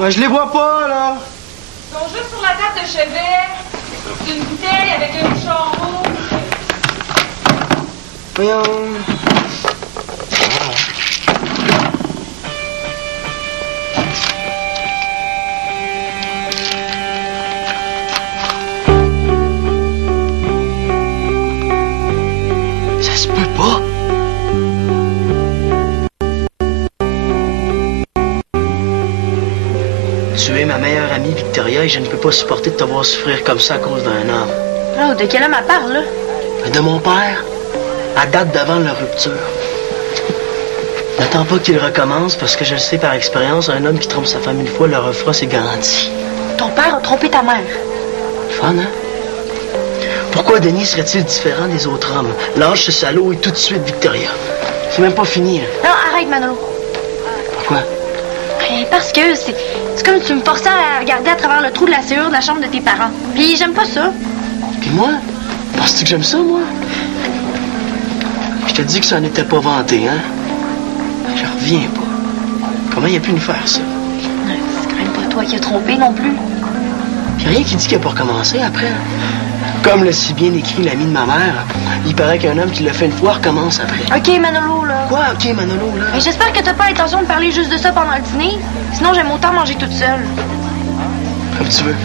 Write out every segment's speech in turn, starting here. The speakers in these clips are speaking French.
Ouais, je les vois pas, là. Ils sont juste sur la table de chevet. Une bouteille avec un bouchon rouge. Voyons. Ça se peut pas. Tu es ma meilleure amie, Victoria, et je ne peux pas supporter de te voir souffrir comme ça à cause d'un homme. Oh, de quel homme elle parle, là? De mon père, à date d'avant leur rupture. N'attends pas qu'il recommence, parce que je le sais par expérience, un homme qui trompe sa femme une fois le refera, c'est garanti. Ton père a trompé ta mère. Fun, hein? Pourquoi Denis serait-il différent des autres hommes? Lâche ce salaud et tout de suite, Victoria. C'est même pas fini, hein? Non, arrête, Manolo. Pourquoi? Parce que c'est comme si tu me forçais à regarder à travers le trou de la serrure de la chambre de tes parents. Puis j'aime pas ça. Puis moi? Penses-tu que j'aime ça, moi? Je te dis que ça n'était pas vanté, hein? Je reviens pas. Comment il a pu nous faire ça? C'est quand même pas toi qui as trompé non plus. Puis rien qui dit qu'il a pas recommencé après. Comme l'a si bien écrit l'ami de ma mère, il paraît qu'un homme qui l'a fait une fois recommence après. OK, Manolo, là. Quoi, OK, Manolo, là? Mais j'espère que t'as pas l'intention de parler juste de ça pendant le dîner. Sinon, j'aime autant manger toute seule. Comme tu veux.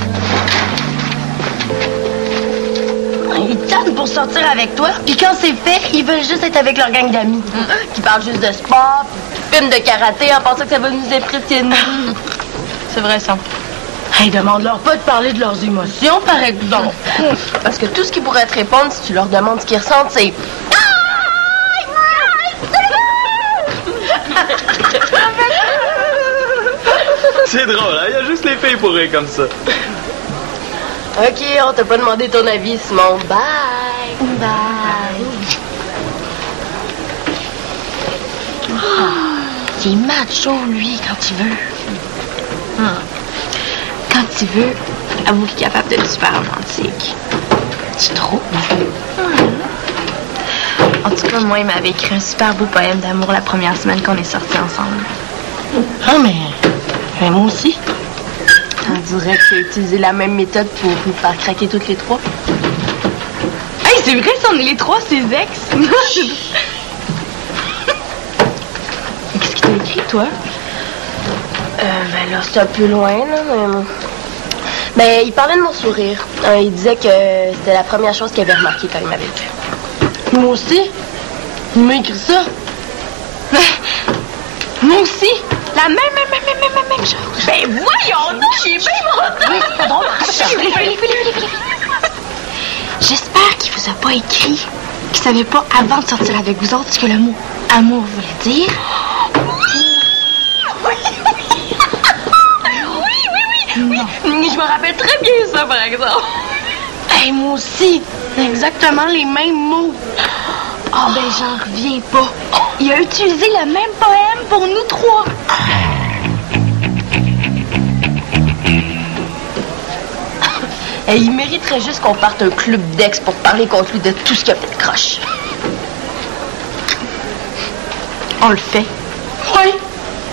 Ils tannent pour sortir avec toi, puis quand c'est fait, ils veulent juste être avec leur gang d'amis. Qui parlent juste de sport, puis films de karaté en pensant que ça va nous impressionner. C'est vrai, ça. Hey, demande-leur pas de parler de leurs émotions, par exemple. Parce que tout ce qu'ils pourraient te répondre si tu leur demandes ce qu'ils ressentent, c'est... C'est drôle, hein? Il y a juste les filles pour rire comme ça. OK, on t'a pas demandé ton avis, Simon. Bye. Bye. Il est macho, lui, quand il veut. Quand il veut, avoue qu'il est capable d'être super romantique. Tu trouves? En tout cas, moi, il m'avait écrit un super beau poème d'amour la première semaine qu'on est sortis ensemble. Ah, mais moi aussi. On dirait que tu as utilisé la même méthode pour nous faire craquer toutes les trois. Hey, c'est vrai, ça, on est les trois, ses ex. Qu'est-ce qu'il t'a écrit, toi? Ben là, c'est un peu loin, là, mais il parlait de mon sourire. Il disait que c'était la première chose qu'il avait remarqué quand il m'avait vu. Moi aussi? Il m'a écrit ça. Moi aussi? La même chose. Ben voyons donc, j'ai bien mon J'espère qu'il vous a pas écrit qu'il savait pas avant de sortir avec vous autres ce que le mot amour voulait dire. Oui. Je me rappelle très bien ça, par exemple. Hey, moi aussi. Exactement les mêmes mots. Oh, ben, j'en reviens pas. Il a utilisé le même poème pour nous trois. Et il mériterait juste qu'on parte un club d'ex pour parler contre lui de tout ce qu'il a fait de croche. On le fait. Oui.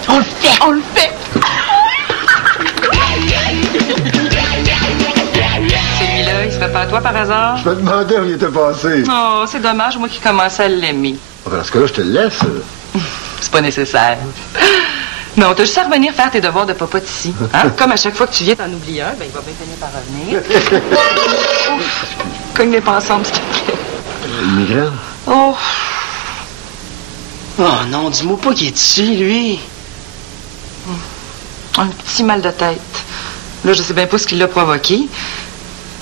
On le fait. Celui-là, il serait pas à toi par hasard? Je me demandais où il était passé. Oh, c'est dommage, moi qui commençais à l'aimer. Dans ce cas-là, je te le laisse. C'est pas nécessaire. Non, t'as juste à revenir faire tes devoirs de popote ici. Hein? Comme à chaque fois que tu viens, t'en oublies un, ben il va bien finir par revenir. Ouf! Cogne-les pas ensemble, s'il te plaît. Une migraine? Oh! Oh non, dis-moi pas qu'il est ici, lui. Un petit mal de tête. Là, je sais bien pas ce qui l'a provoqué.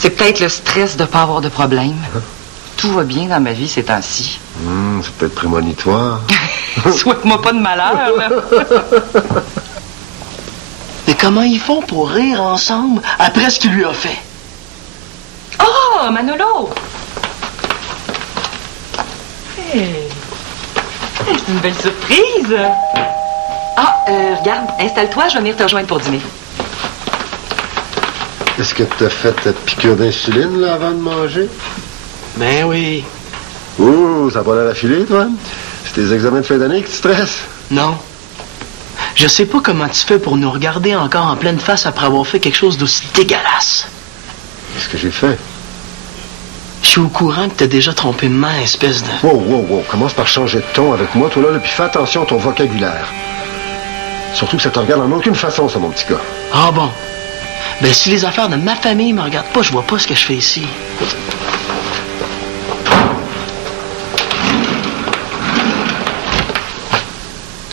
C'est peut-être le stress de pas avoir de problème. Tout va bien dans ma vie ces temps-ci. C'est peut-être prémonitoire. Souhaite-moi pas de malheur, là. Mais comment ils font pour rire ensemble après ce qu'il lui a fait? Oh, Manolo! Hey. C'est une belle surprise! Ah, regarde, installe-toi, je vais venir te rejoindre pour dîner. Est-ce que t'as fait ta piqûre d'insuline, là, avant de manger? Ben oui. Oh, ça a pas l'air affilé, toi? C'est tes examens de fin d'année qui te stressent? Non. Je sais pas comment tu fais pour nous regarder encore en pleine face après avoir fait quelque chose d'aussi dégueulasse. Qu'est-ce que j'ai fait? Je suis au courant que t'as déjà trompé main, espèce de... Wow. Commence par changer de ton avec moi, toi, là, puis fais attention à ton vocabulaire. Surtout que ça te regarde en aucune façon, ça, mon petit gars. Ah bon? Ben, si les affaires de ma famille me regardent pas, je vois pas ce que je fais ici.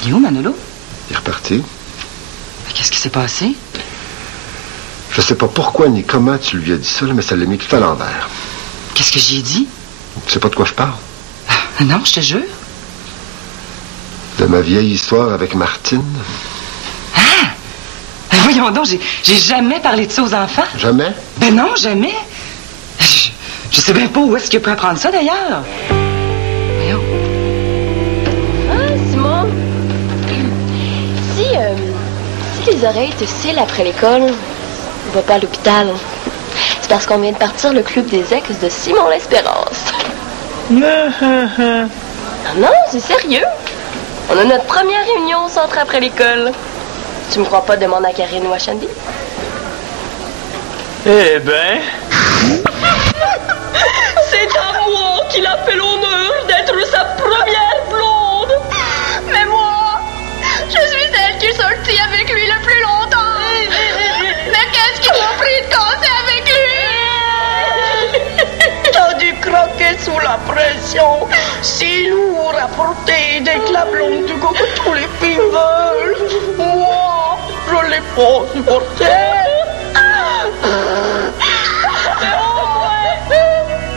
Il est où, Manolo? Il est reparti. Qu'est-ce qui s'est passé? Je sais pas pourquoi ni comment tu lui as dit ça, là, mais ça l'a mis tout à l'envers. Qu'est-ce que j'y ai dit? Tu sais pas de quoi je parle? Non, je te jure. De ma vieille histoire avec Martine. Ah! Ben voyons donc, j'ai jamais parlé de ça aux enfants. Jamais? Ben non, jamais. Je sais bien pas où est-ce qu'il peut apprendre ça, d'ailleurs. Voyons. Ah, Simon. Si les oreilles te cillent après l'école, va pas à l'hôpital. C'est parce qu'on vient de partir le club des ex de Simon l'Espérance. Ah non, c'est sérieux. On a notre première réunion au centre après l'école. Tu me crois pas, demande à Karine ou à Shandy. Eh ben... C'est à moi qu'il a fait l'honneur d'être sa première blonde. Mais moi, je suis celle qui est sortie avec lui le plus longtemps. Mais qu'est-ce qui m'a pris de casser avec lui? T'as dû croquer sous la pression. C'est lourd à porter d'être la blonde du gars que tous les filles veulent. Moi, je l'ai pas supporté.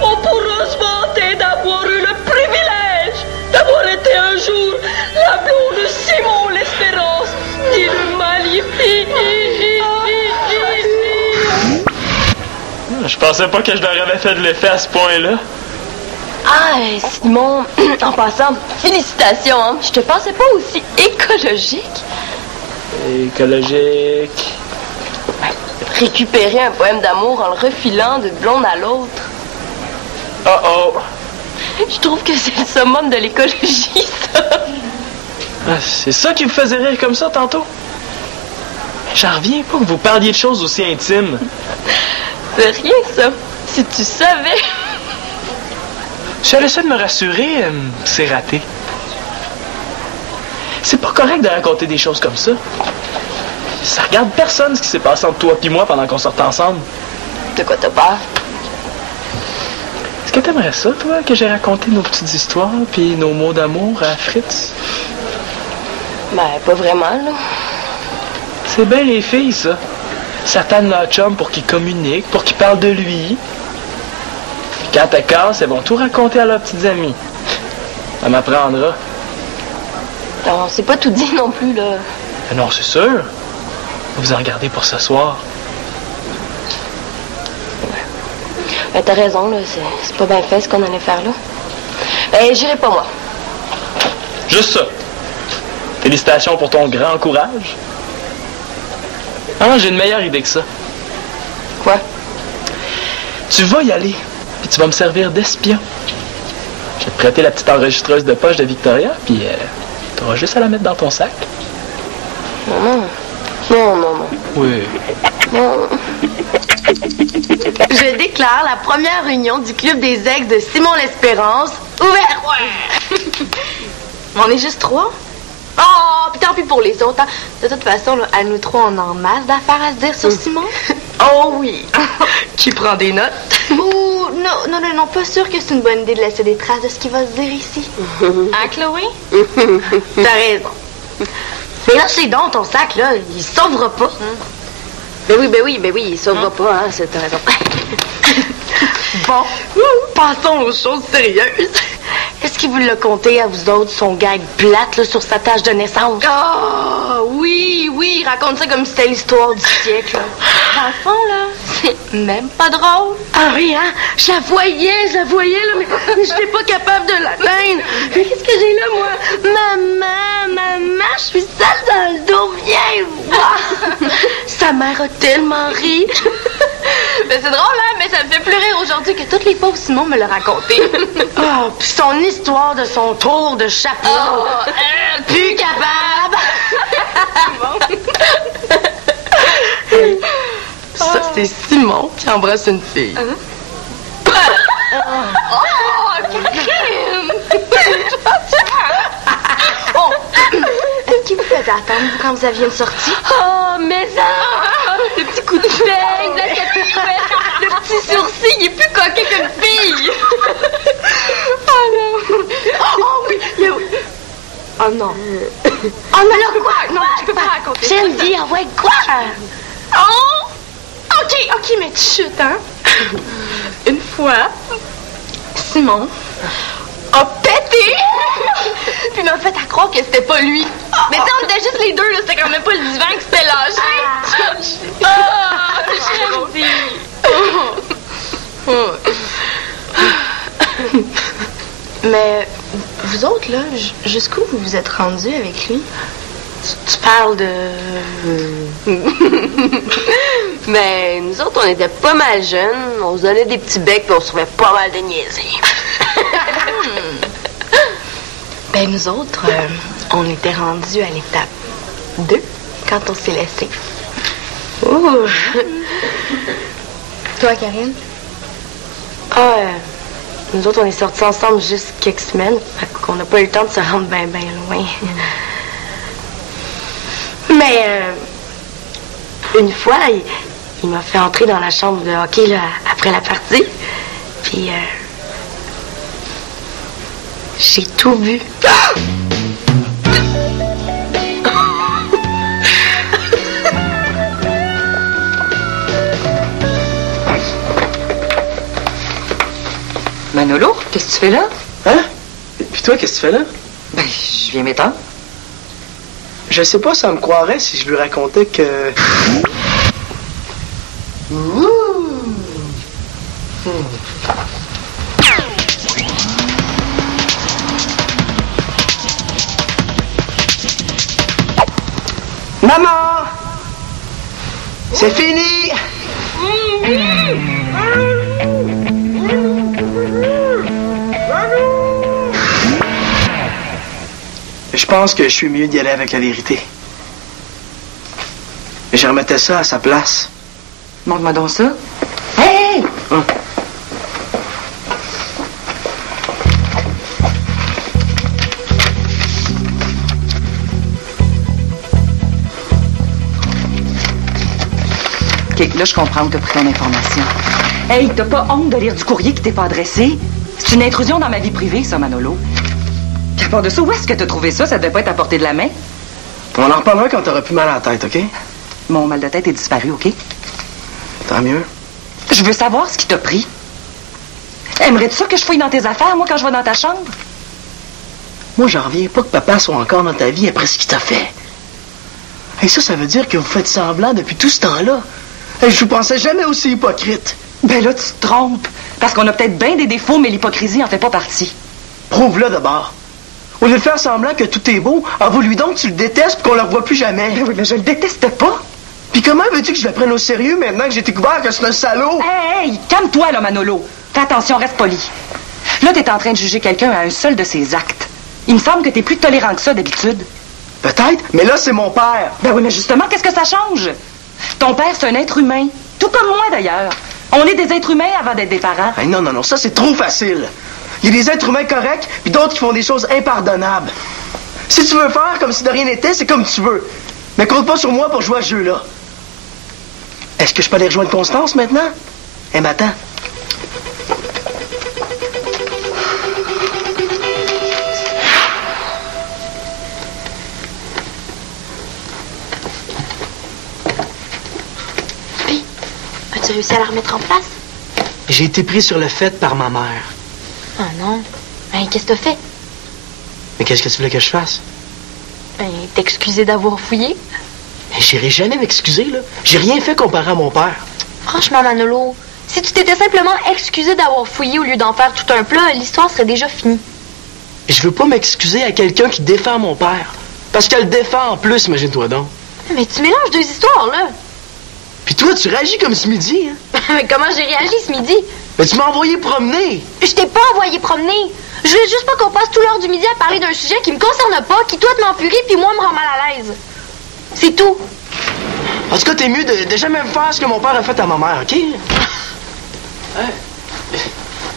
On pourra se vanter d'avoir eu le privilège d'avoir été un jour la blonde de Simon l'Espérance, dit le magnifique. Je pensais pas que je leur avais fait de l'effet à ce point-là. Ah, Simon, en passant, félicitations, hein. Je te pensais pas aussi écologique. Écologique. Récupérer un poème d'amour en le refilant de blonde à l'autre. Oh. Je trouve que c'est le summum de l'écologie, ça. Ah, c'est ça qui me faisait rire comme ça tantôt? J'en reviens pas que vous parliez de choses aussi intimes. C'est rien, ça. Si tu savais. J'allais essayer de me rassurer, c'est raté. C'est pas correct de raconter des choses comme ça. Ça regarde personne ce qui s'est passé entre toi et moi pendant qu'on sortait ensemble. De quoi t'as peur? Est-ce que t'aimerais ça, toi, que j'ai raconté nos petites histoires puis nos mots d'amour à Fritz? Ben, pas vraiment, là. C'est bien les filles, ça. Ça tanne leur chum pour qu'il communique, pour qu'il parle de lui. Puis quand t'es casse, elles vont tout raconter à leurs petites amies. Ça m'apprendra. On s'est pas tout dit non plus, là. Mais non, c'est sûr. Vous en regardez pour ce soir. Ben, t'as raison, là. C'est pas bien fait ce qu'on allait faire, là. Ben, j'irai pas, moi. Juste ça. Félicitations pour ton grand courage. Ah, j'ai une meilleure idée que ça. Quoi? Tu vas y aller, puis tu vas me servir d'espion. Je vais te prêter la petite enregistreuse de poche de Victoria, puis t'auras juste à la mettre dans ton sac. Non. Oui. Non. Je déclare la première réunion du club des ex de Simon l'Espérance ouverte. Ouais. On est juste 3? Oh, puis tant pis pour les autres. Hein. De toute façon, là, à nous 3, on a en masse d'affaires à se dire sur Simon. Oh oui. Tu prends des notes? Ouh, non, pas sûr que c'est une bonne idée de laisser des traces de ce qui va se dire ici. Hein, Chloé? T'as raison. Mais lâche-les donc, ton sac, là, il sauvera pas. Ben oui, il sauvera pas, hein, c'est t'as raison. Bon, passons aux choses sérieuses. Est-ce qu'il vous l'a conté à vous autres, son gag plate là, sur sa tâche de naissance? Oh, oui, il raconte ça comme si c'était l'histoire du siècle. Là. Dans le fond, là, c'est même pas drôle. Ah oui, hein? Je la voyais, là, mais j'étais pas capable de l'atteindre. Mais qu'est-ce que j'ai là, moi? Maman, je suis sale dans le dos, viens voir. Sa mère a tellement ri. Ben, c'est drôle, hein, mais ça me fait plus rire aujourd'hui que toutes les pauvres Simon me l'a raconté. Oh, puis son histoire de son tour de chapeau. Plus capable. Ça, c'est Simon qui embrasse une fille. Est-ce qu'il vous faisait attendre quand vous aviez une sortie? Oh, mais ça! Le petit coup de peigne, la capirouette, le petit sourcil, il est plus coquet qu'une fille! Oh non! Oh oui! Oh non! Oh non, là, quoi? Non, je peux pas raconter. J'aime dire, ouais, quoi? Oh! OK, mais tu chutes, hein? Une fois, Simon a pété! Puis m'a fait à croire que c'était pas lui. Mais tu sais, on était juste les deux, là. C'était quand même pas le divan qui s'était lâché. Mais vous autres, là, jusqu'où vous vous êtes rendus avec lui? Tu parles de... Mais nous autres, on était pas mal jeunes. On se donnait des petits becs puis on se trouvait pas mal de niaiseries. Ben, nous autres, on était rendus à l'étape 2 quand on s'est laissés. Ouh. Toi, Karine? Nous autres, on est sortis ensemble juste quelques semaines. Fait qu'on n'a pas eu le temps de se rendre bien loin. Mais une fois, il m'a fait entrer dans la chambre de hockey là, après la partie. Puis j'ai tout vu. Manolo, qu'est-ce que tu fais là? Hein? Puis toi, qu'est-ce que tu fais là? Ben, je viens m'étendre. Je sais pas si ça me croirait si je lui racontais que... Maman! C'est fini! Je pense que je suis mieux d'y aller avec la vérité. Je remettais ça à sa place. Montre-moi donc ça. Hey! Hum. OK, là, je comprends où t'as pris ton information. Hey, t'as pas honte de lire du courrier qui t'est pas adressé? C'est une intrusion dans ma vie privée, ça, Manolo. Puis à part de ça, où est-ce que t'as trouvé ça? Ça devait pas être à portée de la main. On en reparlera quand t'auras plus mal à la tête, OK? Mon mal de tête est disparu, OK? Tant mieux. Je veux savoir ce qui t'a pris. Aimerais-tu ça que je fouille dans tes affaires, moi, quand je vais dans ta chambre? Moi, j'en reviens pas que papa soit encore dans ta vie après ce qu'il t'a fait. Et ça veut dire que vous faites semblant depuis tout ce temps-là. Et je vous pensais jamais aussi hypocrite. Ben là, tu te trompes. Parce qu'on a peut-être bien des défauts, mais l'hypocrisie en fait pas partie. Prouve-le d'abord. Au lieu de faire semblant que tout est beau, avoue-lui donc que tu le détestes et qu'on le revoit plus jamais. Ben oui, mais je le déteste pas. Puis comment veux-tu que je le prenne au sérieux maintenant que j'ai découvert que c'est un salaud? Hey, calme-toi, là, Manolo. Fais attention, reste poli. Là, t'es en train de juger quelqu'un à un seul de ses actes. Il me semble que t'es plus tolérant que ça, d'habitude. Peut-être, mais là, c'est mon père. Ben oui, mais justement, qu'est-ce que ça change? Ton père, c'est un être humain. Tout comme moi, d'ailleurs. On est des êtres humains avant d'être des parents. Hey, non, ça, c'est trop facile. Il y a des êtres humains corrects, puis d'autres qui font des choses impardonnables. Si tu veux faire comme si de rien n'était, c'est comme tu veux. Mais compte pas sur moi pour jouer à ce jeu-là. Est-ce que je peux aller rejoindre Constance maintenant? Elle m'attend. Puis, as-tu réussi à la remettre en place? J'ai été pris sur le fait par ma mère. Ah non. Ben, qu'est-ce que t'as fait? Mais qu'est-ce que tu voulais que je fasse? Ben, t'excuser d'avoir fouillé? Mais j'irai jamais m'excuser, là. J'ai rien fait comparé à mon père. Franchement, Manolo, si tu t'étais simplement excusé d'avoir fouillé au lieu d'en faire tout un plat, l'histoire serait déjà finie. Et je veux pas m'excuser à quelqu'un qui défend mon père. Parce qu'elle le défend en plus, imagine-toi donc. Mais tu mélanges deux histoires, là. Puis toi, tu réagis comme ce midi, hein? Mais comment j'ai réagi ce midi? Mais tu m'as envoyé promener. Je t'ai pas envoyé promener. Je voulais juste pas qu'on passe tout l'heure du midi à parler d'un sujet qui me concerne pas, qui toi te m'enfurit, puis moi me rend mal à l'aise. C'est tout. En tout cas, t'es mieux de jamais me faire ce que mon père a fait à ma mère, OK? Hein?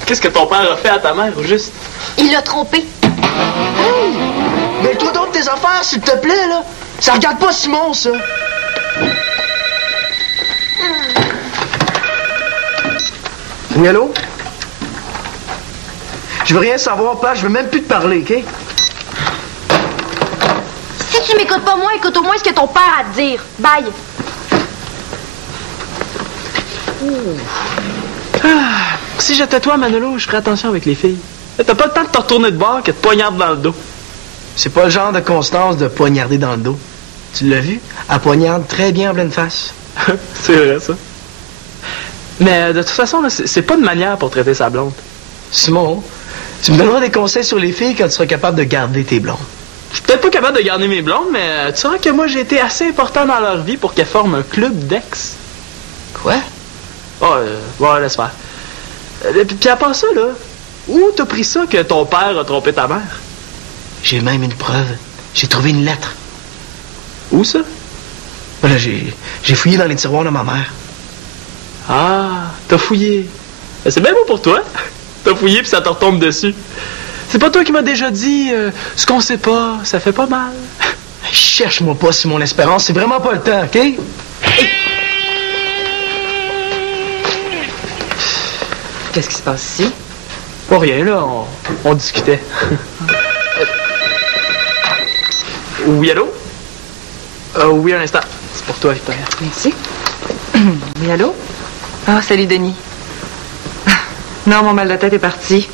Qu'est-ce que ton père a fait à ta mère, au juste? Il l'a trompé. Hey! Mais toi d'autres tes affaires, s'il te plaît, là. Ça regarde pas Simon, ça. Oui, allô? Je veux rien savoir, Pat. Je veux même plus te parler, OK? Si tu m'écoutes pas moi, écoute au moins ce que ton père a à te dire. Bye. Si j'étais toi, Manolo, je ferais attention avec les filles. T'as pas le temps de te retourner de bord que de poignarder dans le dos. C'est pas le genre de Constance de poignarder dans le dos. Tu l'as vu? Elle poignarde très bien en pleine face. C'est vrai, ça. Mais de toute façon, là, c'est pas de manière pour traiter sa blonde. Simon, tu me donneras des conseils sur les filles quand tu seras capable de garder tes blondes. Je suis peut-être pas capable de garder mes blondes, mais tu sauras que moi, j'ai été assez important dans leur vie pour qu'elles forment un club d'ex. Quoi? Ouais, laisse faire. Puis à part ça, là, où t'as pris ça que ton père a trompé ta mère? J'ai même une preuve. J'ai trouvé une lettre. Où ça? Voilà, j'ai fouillé dans les tiroirs de ma mère. Ah, t'as fouillé. C'est bien beau pour toi. T'as fouillé puis ça te retombe dessus. C'est pas toi qui m'as déjà dit ce qu'on sait pas, ça fait pas mal. Cherche-moi pas, Simon L'Espérance. C'est vraiment pas le temps, OK? Hey. Qu'est-ce qui se passe ici? Pas rien, là. On discutait. Oui, allô? Oui, un instant. C'est pour toi, Victoria. Merci. Oui, allô? Ah, salut, Denis. Non, mon mal de tête est parti.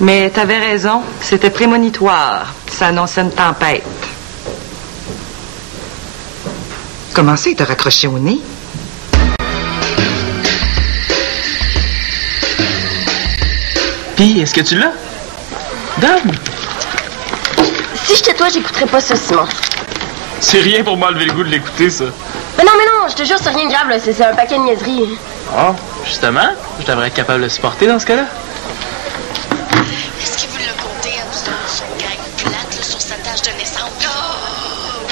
Mais t'avais raison, c'était prémonitoire. Ça annonçait une tempête. Comment ça, il t'a raccroché au nez? Puis, est-ce que tu l'as? Donne! Si j'étais toi, j'écouterais pas ça, Simon. C'est rien pour m'enlever le goût de l'écouter, ça. Mais non, je te jure, c'est rien de grave, là. C'est un paquet de niaiseries. Ah, justement, je devrais être capable de le supporter dans ce cas-là. Est-ce qu'il vous l'a conté à vous autres, son gag plate là, sur sa tâche de naissance? Oh,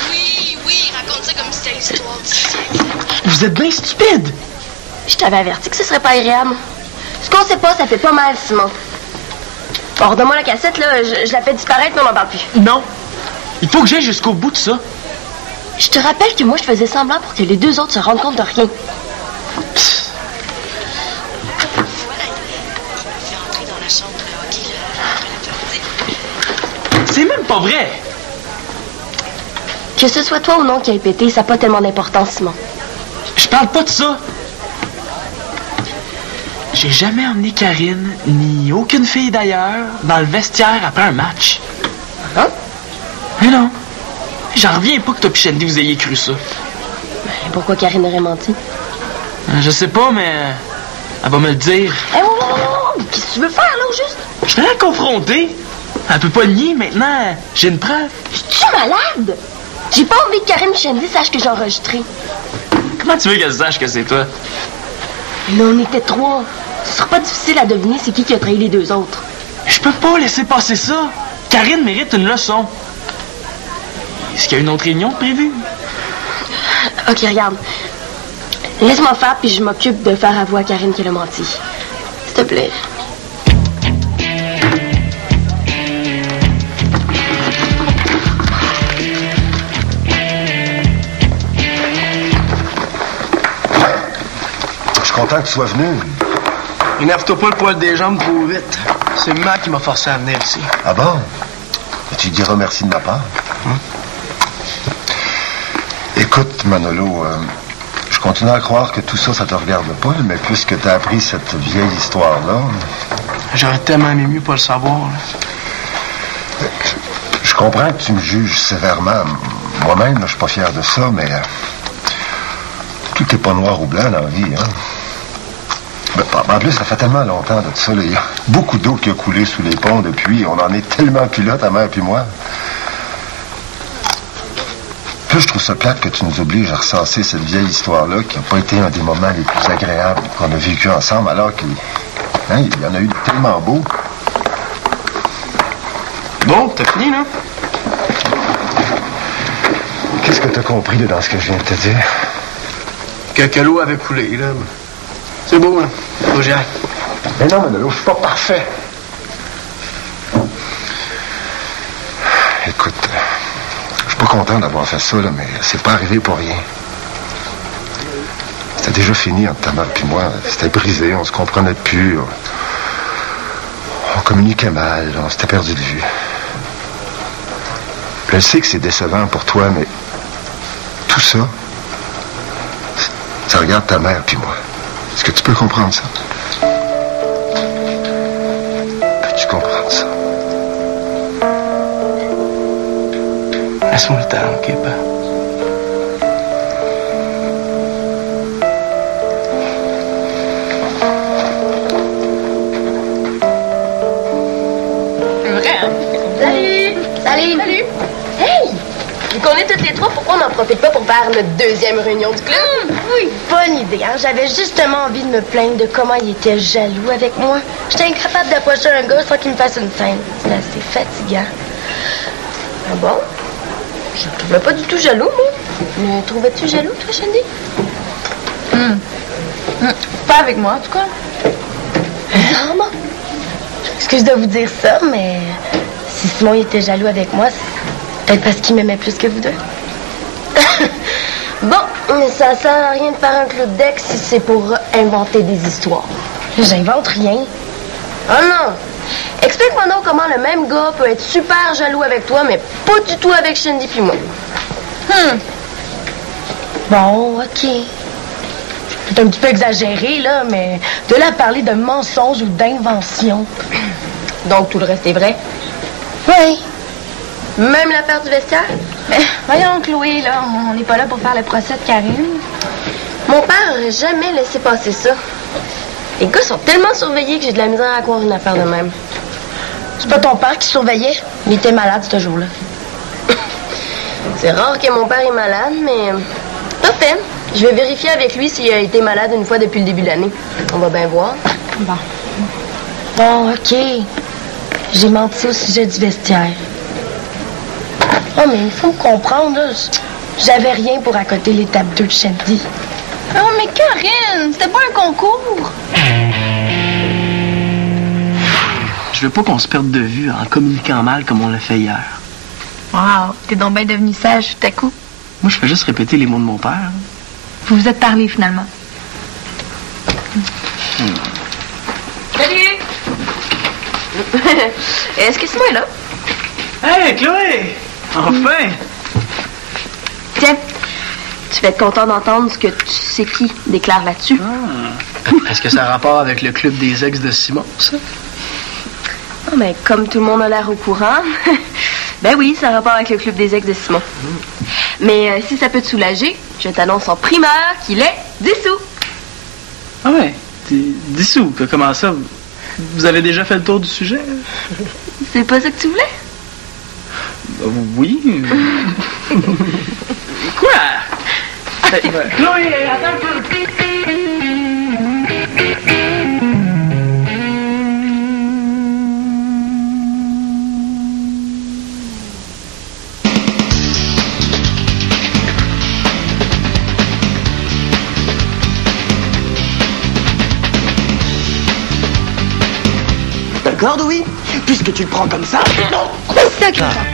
oui, raconte ça comme si c'était l'histoire du siècle. Vous êtes bien stupide! Je t'avais averti que ce serait pas agréable. Ce qu'on sait pas, ça fait pas mal, Simon. Bon, redonne-moi la cassette, là. Je la fais disparaître, mais on n'en parle plus. Non! Il faut que j'aille jusqu'au bout de ça. Je te rappelle que moi, je faisais semblant pour que les deux autres se rendent compte de rien. Voilà, il m'a fait entrer dans la chambre de hockey, là, C'est même pas vrai! Que ce soit toi ou non qui ait pété, ça n'a pas tellement d'importance, Simon. Je parle pas de ça! J'ai jamais emmené Karine, ni aucune fille d'ailleurs, dans le vestiaire après un match. Hein? Mais non. J'en reviens pas que toi et Shandy vous ayez cru ça. Et pourquoi Karine aurait menti? Je sais pas, mais elle va me le dire. Eh, oh! Qu'est-ce que tu veux faire, là, au juste? Je vais la confronter. Elle peut pas le nier, maintenant. J'ai une preuve. Es-tu malade? J'ai pas envie que Karine et Shandy sachent que j'ai enregistré. Comment tu veux qu'elle sache que c'est toi? Là, on était 3. Ce sera pas difficile à deviner c'est qui a trahi les deux autres. Je peux pas laisser passer ça. Karine mérite une leçon. Est-ce qu'il y a une autre réunion prévue? OK, regarde. Laisse-moi faire, puis je m'occupe de faire avouer à Karine qu'elle a menti. S'il te plaît. Je suis content que tu sois venu. Énerve-toi pas le poil des jambes trop vite. C'est Matt qui m'a forcé à venir ici. Ah bon? Tu diras merci de ma part. Écoute, Manolo, je continue à croire que tout ça, ça te regarde pas, mais puisque tu as appris cette vieille histoire-là... J'aurais tellement aimé mieux pas le savoir. Là. Je comprends que tu me juges sévèrement. Moi-même, je suis pas fier de ça, mais... tout n'est pas noir ou blanc dans la vie, hein? En plus, ça fait tellement longtemps de ça. Il y a beaucoup d'eau qui a coulé sous les ponts depuis. On en est tellement plus là, ta mère puis moi. Puis je trouve ça plate que tu nous obliges à recenser cette vieille histoire-là qui n'a pas été un des moments les plus agréables qu'on a vécu ensemble, alors qu'il y en a eu tellement beaux. Bon, t'as fini, là? Qu'est-ce que t'as compris dans ce que je viens de te dire? Que l'eau avait coulé, là. C'est beau, là. Faut que j'y aille. Mais non, Manolo, je suis pas parfait. Écoute, je suis pas content d'avoir fait ça, là, mais c'est pas arrivé pour rien. C'était déjà fini entre ta mère et moi. C'était brisé, on se comprenait plus. On communiquait mal, on s'était perdu de vue. Je sais que c'est décevant pour toi, mais tout ça, ça regarde ta mère puis moi. Est-ce que tu peux comprendre ça? Peux-tu comprendre ça? Laisse-moi le temps, OK, pa? Salut! Hey! Vu qu'on est toutes les trois, pourquoi on n'en profite pas pour faire notre deuxième réunion du club? Oui, bonne idée. Hein? J'avais justement envie de me plaindre de comment il était jaloux avec moi. J'étais incapable d'approcher un gars sans qu'il me fasse une scène. C'est assez fatigant. Ah bon? Je ne trouvais pas du tout jaloux, moi. Me trouvais-tu jaloux, toi, Shandy? Pas avec moi, en tout cas. Non, bon. Excuse de vous dire ça, mais si Simon était jaloux avec moi, c'est peut-être parce qu'il m'aimait plus que vous deux. Bon, mais ça sert à rien de faire un club deck si c'est pour inventer des histoires. J'invente rien. Oh non! Explique-moi donc comment le même gars peut être super jaloux avec toi, mais pas du tout avec Shandy puis moi. Bon, OK. C'est un petit peu exagéré, là, mais de là à parler de mensonges ou d'invention. Donc, tout le reste est vrai? Oui. Même l'affaire du vestiaire? Mais voyons, Chloé, là, on n'est pas là pour faire le procès de Karine. Mon père aurait jamais laissé passer ça. Les gars sont tellement surveillés que j'ai de la misère à croire une affaire de même. C'est pas ton père qui surveillait? Il était malade ce jour-là. C'est rare que mon père est malade, mais... Parfait. Je vais vérifier avec lui s'il a été malade une fois depuis le début de l'année. On va bien voir. Bon, OK. J'ai menti au sujet du vestiaire. Oh, mais il faut me comprendre, là. J'avais rien pour accoter l'étape 2 de Shandy. Oh, mais Karine, c'était pas un concours. Je veux pas qu'on se perde de vue en communiquant mal comme on l'a fait hier. Wow, t'es donc bien devenu sage tout à coup. Moi, je fais juste répéter les mots de mon père. Vous vous êtes parlé, finalement. Salut! Est-ce que Simon est là? Hey, Chloé! Enfin! Tiens, tu vas être content d'entendre ce que tu sais qui déclare là-dessus. Est-ce que ça a rapport avec le club des ex de Simon, ça? Oh, mais comme tout le monde a l'air au courant, ben oui, ça a rapport avec le club des ex de Simon. Mais si ça peut te soulager, je t'annonce en primeur qu'il est dissous. Ah ouais, t'es dissous. Comment ça? Vous avez déjà fait le tour du sujet? C'est pas ça que tu voulais? Oui. Quoi? Chloé, attends un peu. D'accord, oui? Puisque tu le prends comme ça... Non!